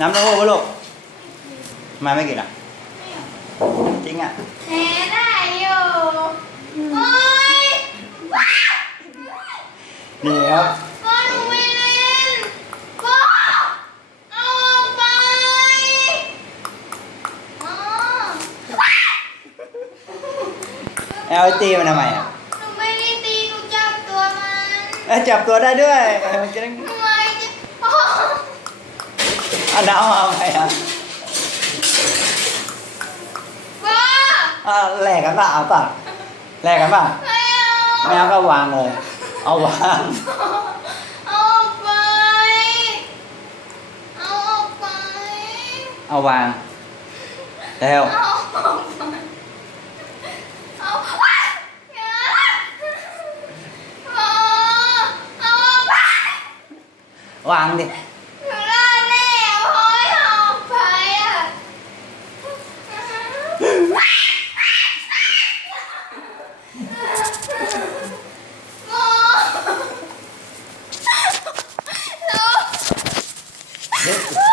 น้ำเต้าหู้ปะลูกทำไมาไม่กินอะจริงอะแพ้ได้อยู่โอ๊ยว้าวนี่ครับก็หนูไม่เล่นก็เอาออกไปอ๋อว้าวเอาไอ้ตีมันทำไมอะหนูไม่ได้ตีหนูจับตัวมัน เอ้ยจับตัวได้ด้วยเออมันจะได้ ทำไมจะโอ้ เอาน้ำเอาไงอะบ้าอะแลกกันป่ะเอาป่ะแลกกันป่ะไม่เอาไม่เอาก็วางเลย เอาวาง เอาออกไป เอาออกไป เอาวาง แล้ว เอาออกไปเอาว้าวอย่าเอเอาออกไป วางดิ That's